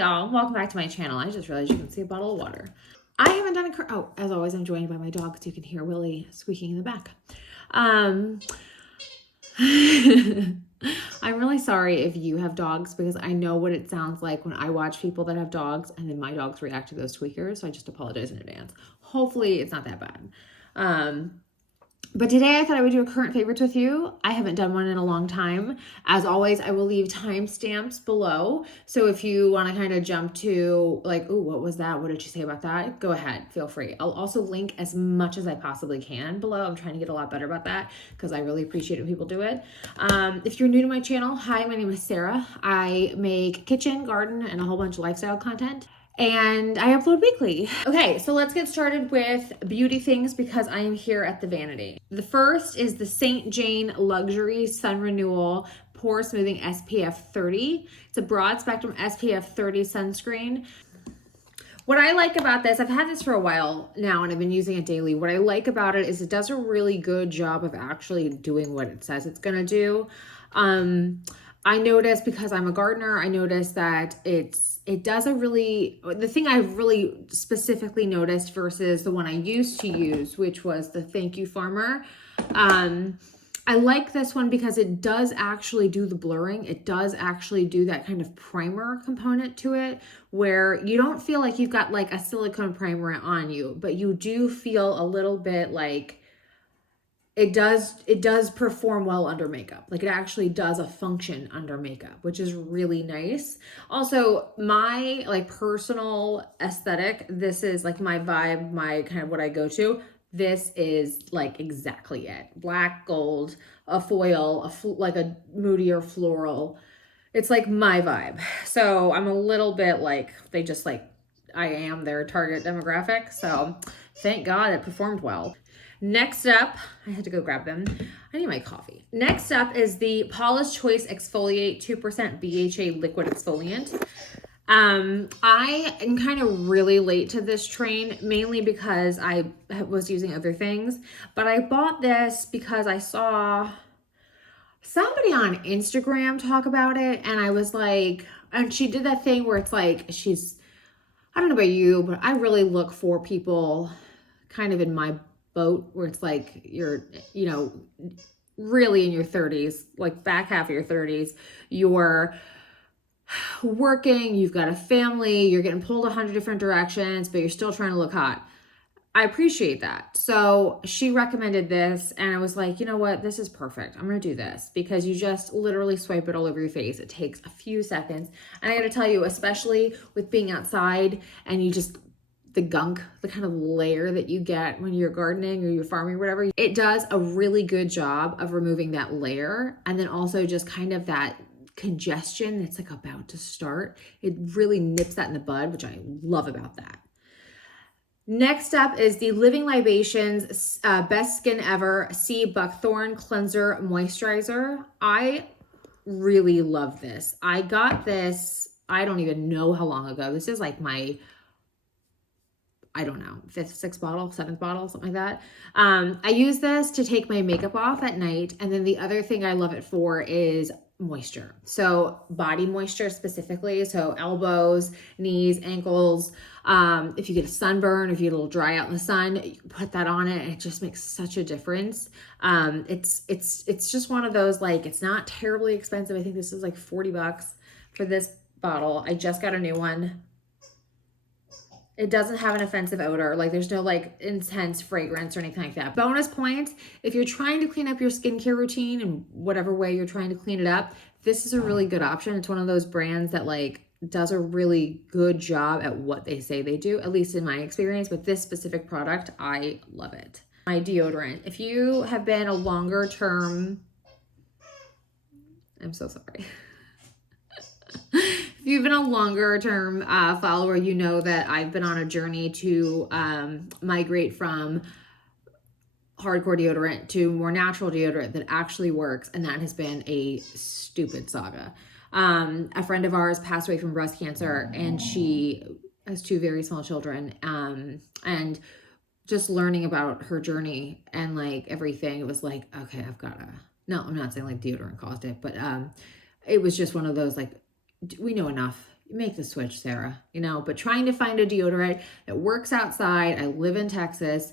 y'all, welcome back to my channel. I just realized you can see a bottle of water. I haven't done as always, I'm joined by my dog, so you can hear Willie squeaking in the back. I'm really sorry if you have dogs, because I know what it sounds like when I watch people that have dogs and then my dogs react to those squeakers, so I just apologize in advance. Hopefully it's not that bad. But today I thought I would do a current favorites with you. I haven't done one in a long time. As always, I will leave timestamps below. So if you want to kind of jump to like, ooh, what was that? What did you say about that? Go ahead, feel free. I'll also link as much as I possibly can below. I'm trying to get a lot better about that because I really appreciate it when people do it. If you're new to my channel, hi, my name is Sarah. I make kitchen, garden, and a whole bunch of lifestyle content. And I upload weekly. Okay, so let's get started with beauty things because I am here at the vanity. The first is the St. Jane Luxury Sun Renewal Pore Smoothing SPF 30. It's a broad spectrum SPF 30 sunscreen. What I like about this, I've had this for a while now and I've been using it daily. What I like about it is it does a really good job of actually doing what it says it's gonna do. I noticed, because I'm a gardener, I noticed that it does the thing I really specifically noticed versus the one I used to use, which was the Thank You Farmer. I like this one because it does actually do the blurring. It does actually do that kind of primer component to it, where you don't feel like you've got like a silicone primer on you, but you do feel a little bit like it does perform well under makeup. Like it actually does a function under makeup, which is really nice. Also, my like personal aesthetic, this is like my vibe, my kind of what I go to. This is like exactly it. Black, gold, a foil, like a moodier floral. It's like my vibe. So I'm a little bit like, I am their target demographic. So thank God it performed well. Next up, I had to go grab them. I need my coffee. Next up is the Paula's Choice Exfoliate 2% BHA Liquid Exfoliant. I am kind of really late to this train, mainly because I was using other things, but I bought this because I saw somebody on Instagram talk about it, and I was like, and she did that thing where it's like, I don't know about you, but I really look for people kind of in my boat where it's like you're, really in your 30s, like back half of your 30s, you're working, you've got a family, you're getting pulled 100 different directions, but you're still trying to look hot. I appreciate that. So she recommended this and I was like, you know what? This is perfect. I'm going to do this because you just literally swipe it all over your face. It takes a few seconds. And I got to tell you, especially with being outside and the gunk, the kind of layer that you get when you're gardening or you're farming or whatever, it does a really good job of removing that layer. And then also just kind of that congestion that's like about to start. It really nips that in the bud, which I love about that. Next up is the Living Libations Best Skin Ever Sea Buckthorn Cleanser Moisturizer. I really love this. I got this, I don't even know how long ago. This is like my, I don't know, 5th, 6th bottle, 7th bottle, something like that. I use this to take my makeup off at night. And then the other thing I love it for is moisture. So body moisture specifically. So elbows, knees, ankles. If you get a sunburn, if you get a little dry out in the sun, you put that on it and it just makes such a difference. It's just one of those, like, it's not terribly expensive. I think this is like $40 for this bottle. I just got a new one. It doesn't have an offensive odor. Like there's no like intense fragrance or anything like that. Bonus points, if you're trying to clean up your skincare routine in whatever way you're trying to clean it up, this is a really good option. It's one of those brands that like does a really good job at what they say they do, at least in my experience with this specific product. I love it. My deodorant. If you have been a longer term, I'm so sorry. If you've been a longer term follower, you know that I've been on a journey to migrate from hardcore deodorant to more natural deodorant that actually works. And that has been a stupid saga. A friend of ours passed away from breast cancer and she has 2 very small children. And just learning about her journey and like everything, it was like, okay, no, I'm not saying like deodorant caused it, but it was just one of those like, we know enough. make the switch, Sarah, you know, but trying to find a deodorant that works outside. I live in Texas.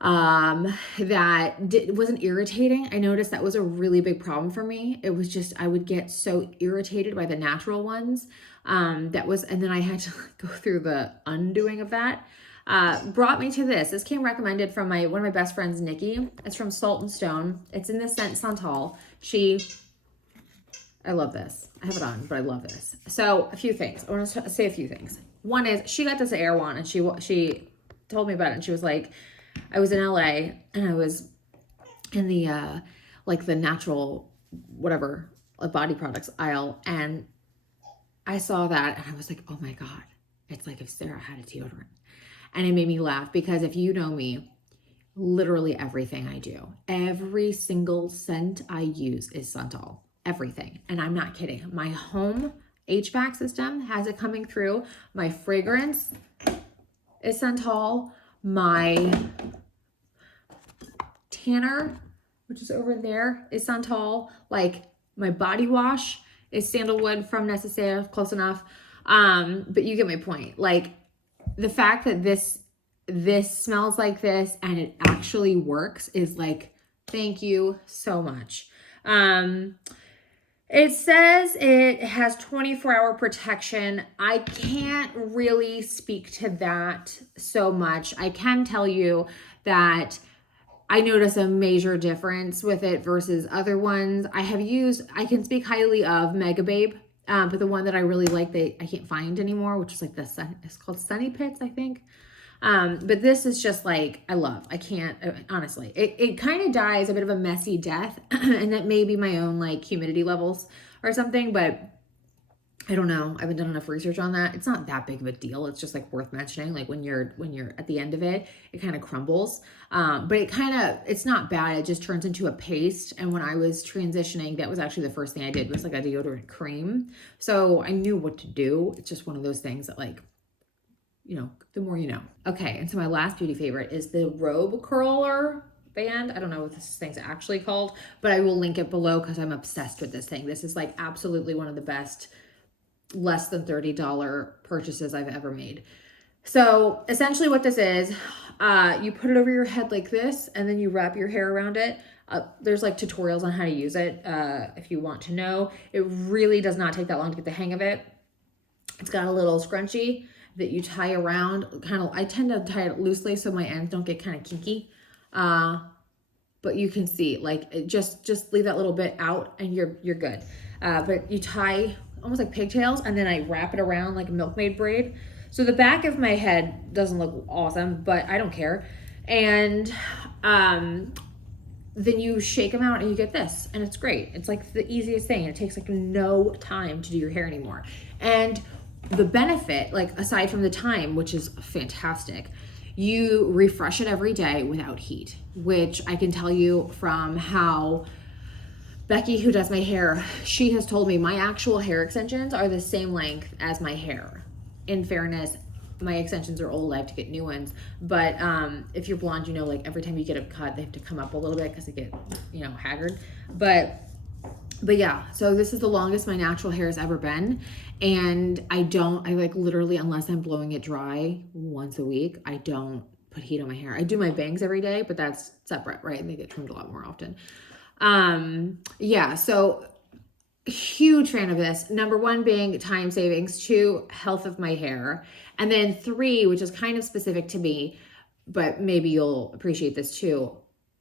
That wasn't irritating. I noticed that was a really big problem for me. It was just, I would get so irritated by the natural ones. And then I had to go through the undoing of that. Brought me to this. This came recommended from one of my best friends, Nikki. It's from Salt and Stone. It's in the scent Santal. I love this. I have it on, but I love this. So a few things. I want to say a few things. One is she got this Air One and she told me about it and she was like, I was in LA and I was in the like the natural whatever body products aisle and I saw that and I was like, oh my God, it's like if Sarah had a deodorant. And it made me laugh because if you know me, literally everything I do, every single scent I use is Santal. Everything. And I'm not kidding. My home HVAC system has it coming through. My fragrance is Santal. My tanner, which is over there, is Santal. Like my body wash is sandalwood from Necessaire, close enough. But you get my point. Like the fact that this smells like this and it actually works is like, thank you so much. It says it has 24-hour protection. I can't really speak to that so much. I can tell you that I notice a major difference with it versus other ones. I can speak highly of Mega Babe, but the one that I really like, I can't find anymore, which is like it's called Sunny Pits, I think. But this is just like, I can't, honestly, it kind of dies a bit of a messy death and that may be my own like humidity levels or something, but I don't know. I haven't done enough research on that. It's not that big of a deal. It's just like worth mentioning. Like when you're at the end of it, it kind of crumbles. But it's not bad. It just turns into a paste. And when I was transitioning, that was actually the first thing I did was like a deodorant cream. So I knew what to do. It's just one of those things that like, you know, the more you know. Okay, and so my last beauty favorite is the Robe Curler band. I don't know what this thing's actually called, but I will link it below because I'm obsessed with this thing. This is like absolutely one of the best less than $30 purchases I've ever made. So essentially what this is, you put it over your head like this, and then you wrap your hair around it. There's like tutorials on how to use it if you want to know. It really does not take that long to get the hang of it. It's got a little scrunchie that you tie around, I tend to tie it loosely so my ends don't get kind of kinky. But you can see, like, just leave that little bit out and you're good. But you tie almost like pigtails and then I wrap it around like a milkmaid braid. So the back of my head doesn't look awesome, but I don't care. And then you shake them out and you get this, and it's great. It's like the easiest thing. It takes like no time to do your hair anymore. And the benefit, like aside from the time, which is fantastic, you refresh it every day without heat, which I can tell you from how Becky, who does my hair, she has told me my actual hair extensions are the same length as my hair. In fairness, my extensions are old. I have to get new ones. But if you're blonde, you know, like every time you get a cut, they have to come up a little bit because they get, you know, haggard. But yeah, so this is the longest my natural hair has ever been. And I like literally, unless I'm blowing it dry once a week, I don't put heat on my hair. I do my bangs every day, but that's separate, right? And they get trimmed a lot more often. Yeah, so huge fan of this. Number one being time savings, 2, health of my hair. And then 3, which is kind of specific to me, but maybe you'll appreciate this too.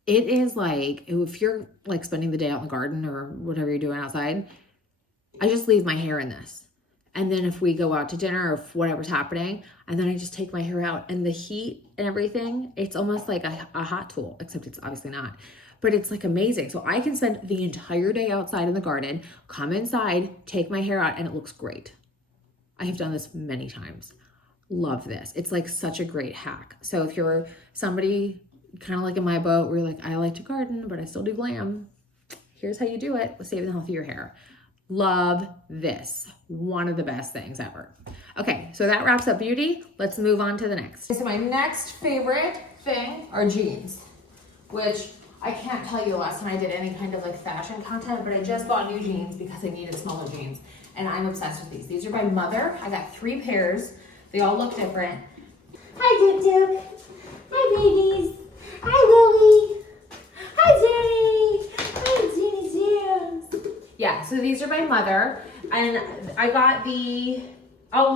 It is like, if you're like spending the day out in the garden or whatever you're doing outside, I just leave my hair in this. And then if we go out to dinner or whatever's happening, and then I just take my hair out, and the heat and everything, it's almost like a hot tool, except it's obviously not. But it's like amazing. So I can spend the entire day outside in the garden, come inside, take my hair out, and it looks great. I have done this many times. Love this. It's like such a great hack. So if you're somebody kind of like in my boat where you're like, I like to garden, but I still do glam, here's how you do it with saving the health of your hair. Love this. One of the best things ever. Okay, so that wraps up beauty. Let's move on to the next. So my next favorite thing are jeans, which I can't tell you the last time I did any kind of like fashion content, but I just bought new jeans because I needed smaller jeans. and I'm obsessed with these. These are by Mother. I got 3 pairs. They all look different. Hi, Duke Duke. Hi, babies. Hi, Lily. Hi, Jenny. Hi, Jenny James. Yeah, so these are by Mother, and I got I'll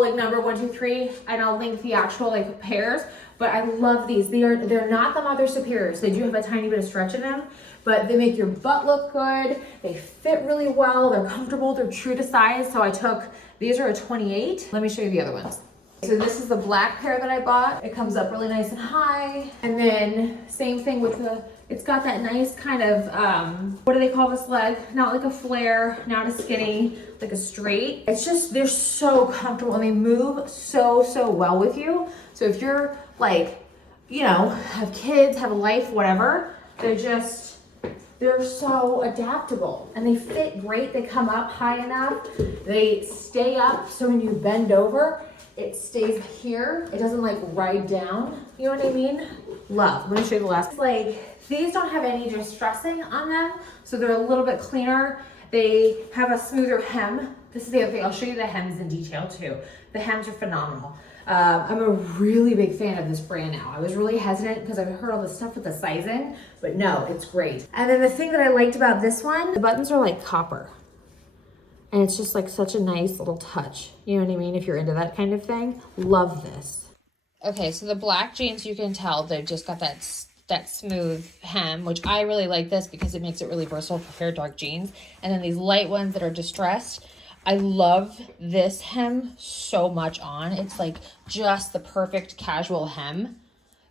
link number 1, 2, 3, and I'll link the actual like pairs. But I love these. They're not the Mother Superiors. They do have a tiny bit of stretch in them, but they make your butt look good. They fit really well. They're comfortable. They're true to size. So these are a 28. Let me show you the other ones. So this is the black pair that I bought. It comes up really nice and high. And then same thing with it's got that nice kind of, what do they call this leg? Not like a flare, not a skinny, like a straight. It's just, they're so comfortable and they move so well with you. So if you're like, you know, have kids, have a life, whatever, they're so adaptable and they fit great. They come up high enough. They stay up. So when you bend over, it stays here. It doesn't like ride down. You know what I mean? Love. Let me show you the last. Like, these don't have any distressing on them. So they're a little bit cleaner. They have a smoother hem. This is the other thing. I'll show you the hems in detail too. The hems are phenomenal. I'm a really big fan of this brand now. I was really hesitant because I've heard all this stuff with the sizing, but no, it's great. And then the thing that I liked about this one, the buttons are like copper. And it's just like such a nice little touch. You know what I mean? If you're into that kind of thing, love this. Okay, so the black jeans, you can tell they've just got that smooth hem, which I really like this because it makes it really versatile for pair dark jeans. And then these light ones that are distressed, I love this hem so much on. It's like just the perfect casual hem.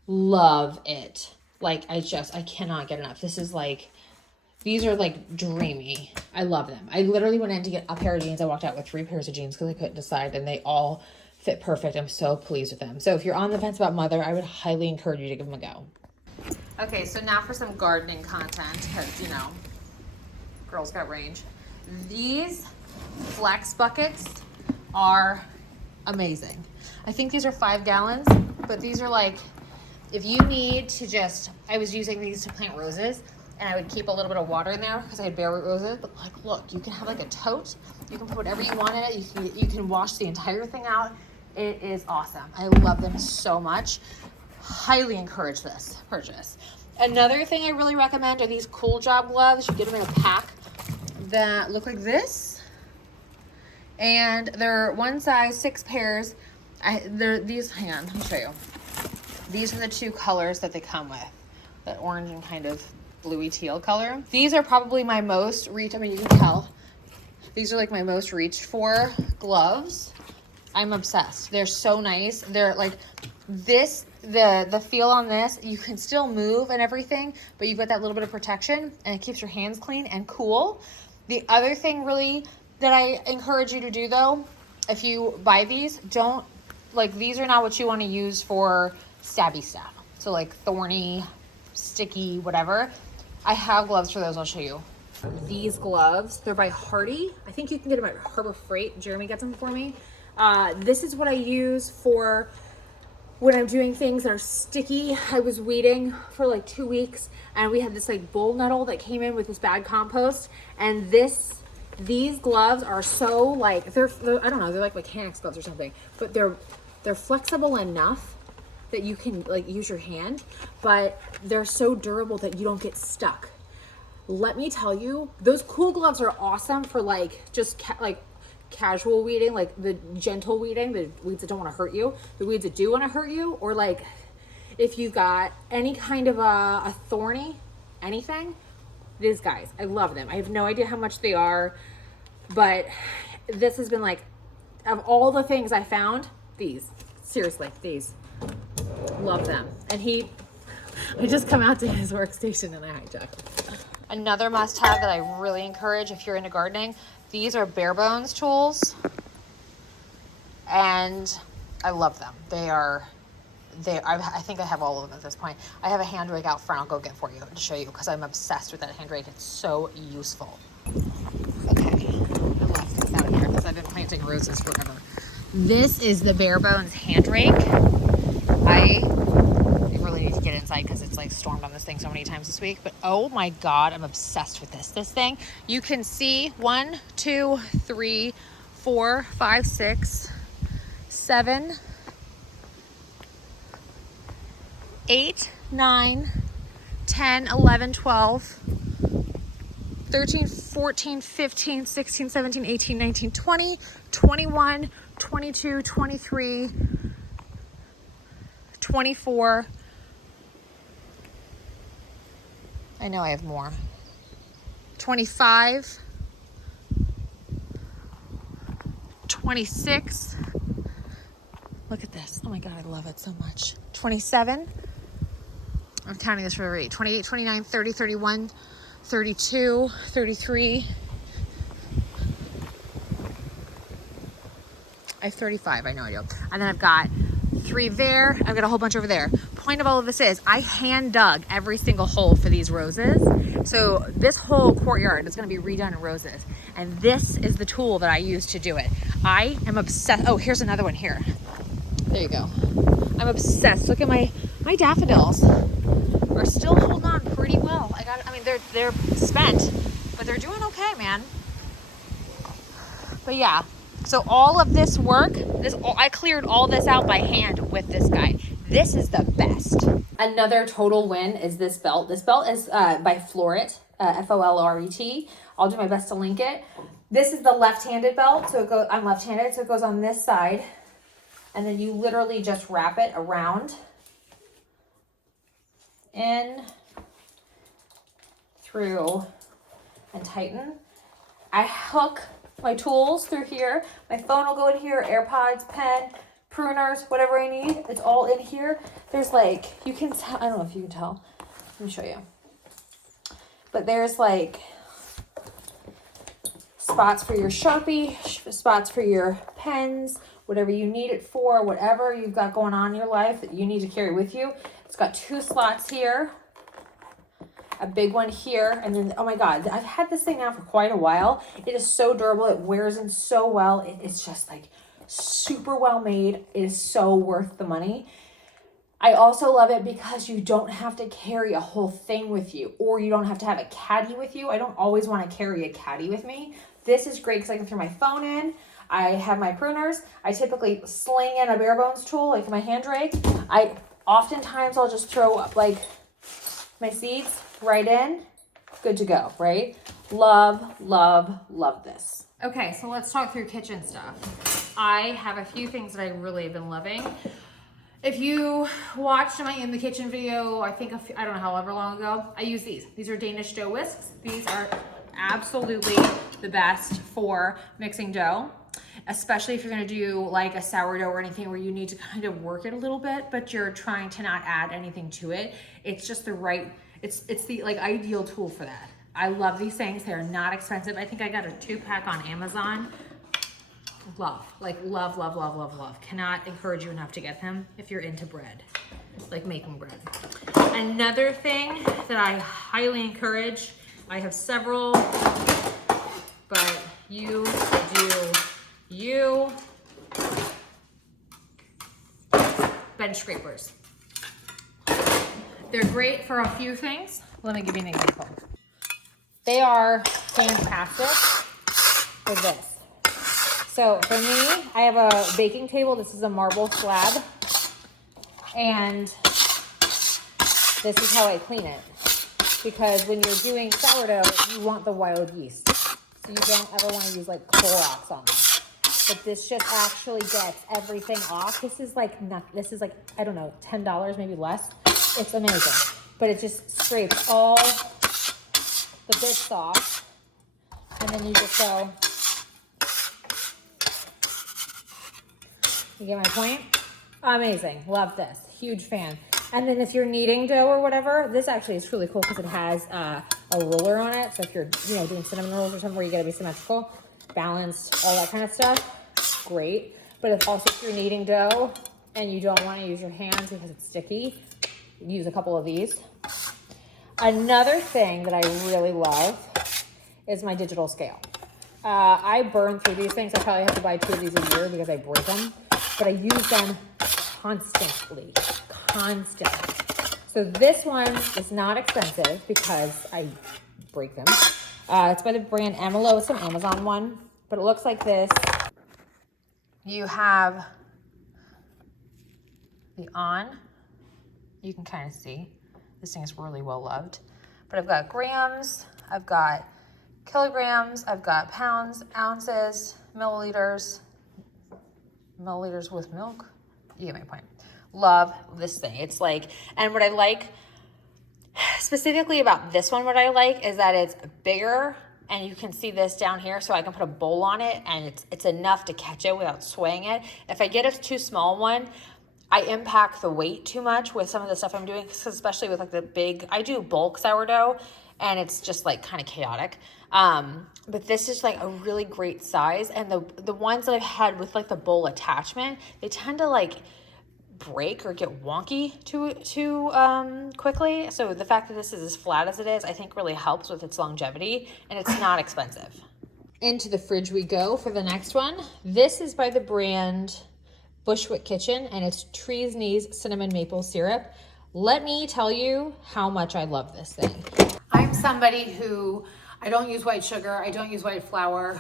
Love it. Like I cannot get enough. These are like dreamy. I love them. I literally went in to get a pair of jeans. I walked out with 3 pairs of jeans because I couldn't decide and they all fit perfect. I'm so pleased with them. So if you're on the fence about Mother, I would highly encourage you to give them a go. Okay, so now for some gardening content because, you know, girls got range. These flex buckets are amazing. I think these are 5 gallons, but these are like, if you need to I was using these to plant roses and I would keep a little bit of water in there because I had bare root roses, but like, look, you can have like a tote. You can put whatever you want in it. You can wash the entire thing out. It is awesome. I love them so much. Highly encourage this purchase. Another thing I really recommend are these Cool Job gloves. You get them in a pack that look like this. And they're one size, 6 pairs. These, hang on, let me show you. These are the 2 colors that they come with. That orange and kind of bluey teal color. These are probably my most you can tell. These are like my most reached for gloves. I'm obsessed. They're so nice. They're like this, the feel on this, you can still move and everything, but you've got that little bit of protection and it keeps your hands clean and cool. The other thing really that I encourage you to do though, if you buy these, these are not what you want to use for stabby stuff. So like thorny, sticky, whatever. I have gloves for those, I'll show you. These gloves, they're by Hardy. I think you can get them at Harbor Freight. Jeremy gets them for me. This is what I use for when I'm doing things that are sticky. I was weeding for like 2 weeks and we had this like bull nettle that came in with this bad compost, and these gloves are so like, they're I don't know, they're like mechanics gloves or something, but they're flexible enough that you can like use your hand, but they're so durable that you don't get stuck. Let me tell you, those cool gloves are awesome for like just casual weeding, like the gentle weeding, the weeds that don't want to hurt you, the weeds that do want to hurt you, or like if you've got any kind of a thorny anything. These guys, I love them. I have no idea how much they are, but this has been like, of all the things I found, these, seriously, these, love them. And I just come out to his workstation and I hijacked him. Another must have that I really encourage if you're into gardening, these are bare bones tools and I love them. I think I have all of them at this point. I have a hand rake out front I'll go get for you to show you because I'm obsessed with that hand rake. It's so useful. Okay, I left this out here because I've been planting roses forever. This is the bare bones hand rake. I really need to get in inside because it's like stormed on this thing so many times this week. But oh my God, I'm obsessed with this thing. You can see 1, 2, 3, 4, 5, 6, 7, 8, 9, 10, 11, 12, 13, 14, 15, 16, 17, 18, 19, 20, 21, 22, 23, 24. I know I have more. 25, 26. Look at this. Oh my God, I love it so much. 27. I'm counting this for a rate. 28, 29, 30, 31, 32, 33. I have 35, I know I do. And then I've got 3 there. I've got a whole bunch over there. Point of all of this is I hand dug every single hole for these roses. So this whole courtyard is going to be redone in roses. And this is the tool that I use to do it. I am obsessed. Oh, here's another one here. There you go. I'm obsessed. Look at my daffodils are still holding on pretty well. I mean, they're spent, but they're doing okay, man. But yeah, so all of this work, I cleared all this out by hand with this guy. This is the best. Another total win is this belt. This belt is by Floret, F-O-L-R-E-T. I'll do my best to link it. This is the left-handed belt, so I'm left-handed, so it goes on this side, and then you literally just wrap it around, in, through, and tighten. I hook my tools through here. My phone will go in here, AirPods, pen, pruners, whatever I need. It's all in here. There's like, you can tell, I don't know if you can tell. Let me show you. But there's like spots for your Sharpie, spots for your pens, whatever you need it for, whatever you've got going on in your life that you need to carry with you. It's got 2 slots here, a big one here, and then, oh my God, I've had this thing now for quite a while. It is so durable. It wears in so well. It's just like super well made. It is so worth the money. I also love it because you don't have to carry a whole thing with you, or you don't have to have a caddy with you. I don't always want to carry a caddy with me. This is great because I can throw my phone in. I have my pruners. I typically sling in a bare bones tool, like my hand rake. Oftentimes I'll just throw up like my seeds right in, good to go, right? Love, love, love this. Okay, so let's talk through kitchen stuff. I have a few things that I really have been loving. If you watched my in the kitchen video, I think, I don't know, however long ago, I use these. These are Danish dough whisks. These are absolutely the best for mixing dough, especially if you're gonna do like a sourdough or anything where you need to kind of work it a little bit, but you're trying to not add anything to it. It's just the right, it's the like ideal tool for that. I love these things. They're not expensive. I think I got a 2-pack on Amazon. Love, like love, love, love, love, love. Cannot encourage you enough to get them if you're into bread, like making bread. Another thing that I highly encourage, I have several, but you bench scrapers. They're great for a few things. Let me give you an example. They are fantastic for this. So for me, I have a baking table. This is a marble slab. And this is how I clean it. Because when you're doing sourdough, you want the wild yeast. So you don't ever want to use like Clorox on it. But this just actually gets everything off. This is like, I don't know, $10, maybe less. It's amazing. But it just scrapes all the bits off. And then you just go. You get my point? Amazing. Love this. Huge fan. And then if you're kneading dough or whatever, this actually is really cool because it has a roller on it. So if you're, doing cinnamon rolls or something where you got to be symmetrical, balanced, all that kind of stuff, great. But if you're kneading dough and you don't want to use your hands because it's sticky, use a couple of these. Another thing that I really love is my digital scale. I burn through these things. I probably have to buy 2 of these a year because I break them. But I use them constantly. So So this one is not expensive because I break them. It's by the brand Amelo. It's an Amazon one, but it looks like this. You have the on. You can kind of see. This thing is really well loved. But I've got grams, I've got kilograms, I've got pounds, ounces, milliliters with milk. You get my point. Love this thing. It's like, and what I like specifically about this one, what I like is that it's bigger and you can see this down here, so I can put a bowl on it and it's enough to catch it without swaying it. If I get a too small one, I impact the weight too much with some of the stuff I'm doing, especially with like the big, I do bulk sourdough and it's just like kind of chaotic. But this is like a really great size. And the ones that I've had with like the bowl attachment, they tend to like break or get wonky too quickly. So the fact that this is as flat as it is, I think really helps with its longevity, and it's not expensive. Into the fridge we go for the next one. This is by the brand Bushwick Kitchen, and it's Tree's Knees Cinnamon Maple Syrup. Let me tell you how much I love this thing. I'm somebody who, I don't use white sugar, I don't use white flour.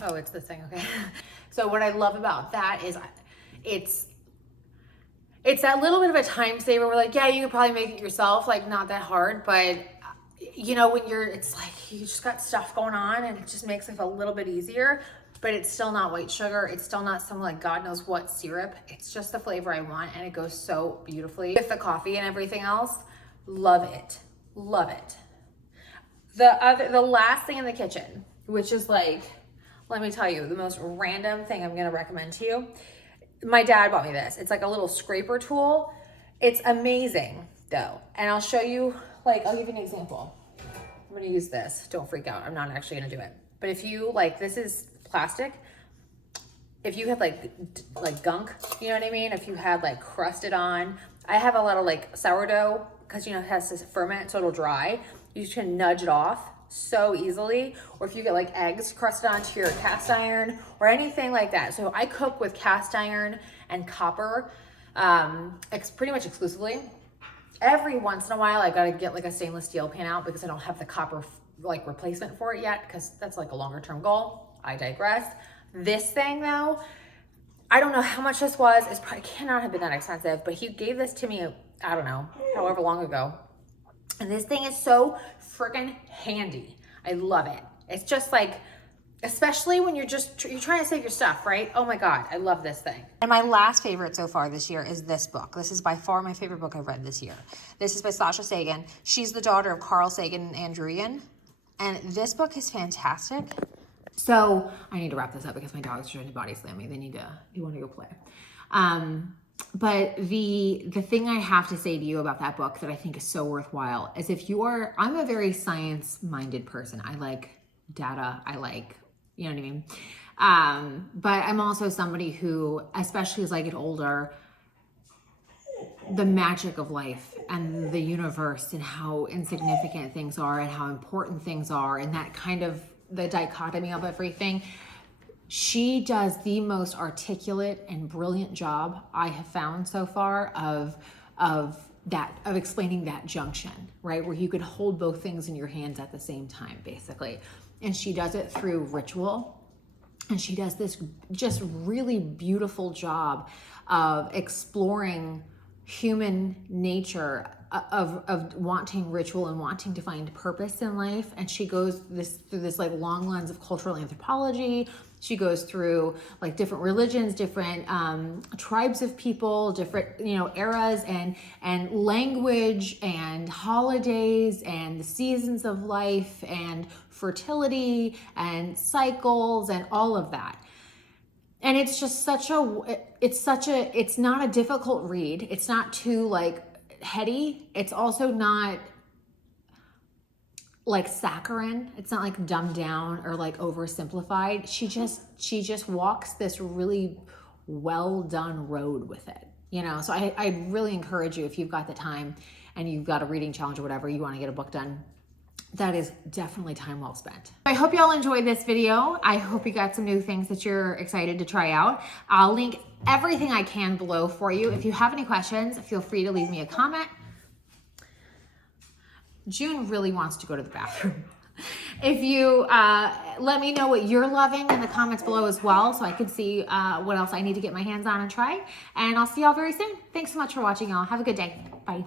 Oh, it's this thing, okay. So what I love about that is it's that little bit of a time saver. We're like, yeah, you could probably make it yourself, like not that hard, but you know, when it's like, you just got stuff going on and it just makes life a little bit easier, but it's still not white sugar. It's still not some like God knows what syrup. It's just the flavor I want, and it goes so beautifully with the coffee and everything else. Love it, love it. The last thing in the kitchen, which is like, let me tell you, the most random thing I'm gonna recommend to you. My dad bought me this. It's like a little scraper tool. It's amazing though. And I'll show you, like, I'll give you an example. I'm gonna use this. Don't freak out. I'm not actually gonna do it. But if you, like, this is plastic. If you had like gunk, you know what I mean? If you had like crusted on, I have a lot of like sourdough because, you know, it has this ferment, so it'll dry. You can nudge it off so easily. Or if you get like eggs crusted onto your cast iron or anything like that. So I cook with cast iron and copper, pretty much exclusively. Every once in a while, I gotta get like a stainless steel pan out because I don't have the copper like replacement for it yet, because that's like a longer term goal. I digress. This thing though, I don't know how much this was. It probably cannot have been that expensive, but he gave this to me, I don't know, however long ago. And this thing is so freaking handy. I love it. It's just like, especially when you're trying to save your stuff, right? Oh my God, I love this thing. And my last favorite so far this year is this book. This is by far my favorite book I've read this year. This is by Sasha Sagan. She's the daughter of Carl Sagan and Andrew Ian. And this book is fantastic. So I need to wrap this up because my dogs are trying to body slam me. They want to go play. But the thing I have to say to you about that book that I think is so worthwhile is I'm a very science-minded person. I like data. I like, you know what I mean? But I'm also somebody who, especially as I get older, the magic of life and the universe and how insignificant things are and how important things are and that kind of the dichotomy of everything. She does the most articulate and brilliant job I have found so far of explaining that junction, right? Where you could hold both things in your hands at the same time, basically. And she does it through ritual. And she does this just really beautiful job of exploring human nature, of wanting ritual and wanting to find purpose in life. And she goes through this like long lens of cultural anthropology. She goes through like different religions, different tribes of people, different, you know, eras and language and holidays and the seasons of life and fertility and cycles and all of that. And it's just it's not a difficult read. It's not too like heady. It's also not like saccharine. It's not like dumbed down or like oversimplified. She just walks this really well done road with it, you know? So I really encourage you, if you've got the time and you've got a reading challenge or whatever, you want to get a book done, that is definitely time well spent. I hope y'all enjoyed this video. I hope you got some new things that you're excited to try out. I'll link everything I can below for you. If you have any questions, feel free to leave me a comment. June really wants to go to the bathroom. If you let me know what you're loving in the comments below as well, so I can see what else I need to get my hands on and try. And I'll see y'all very soon. Thanks so much for watching, y'all. Have a good day. Bye.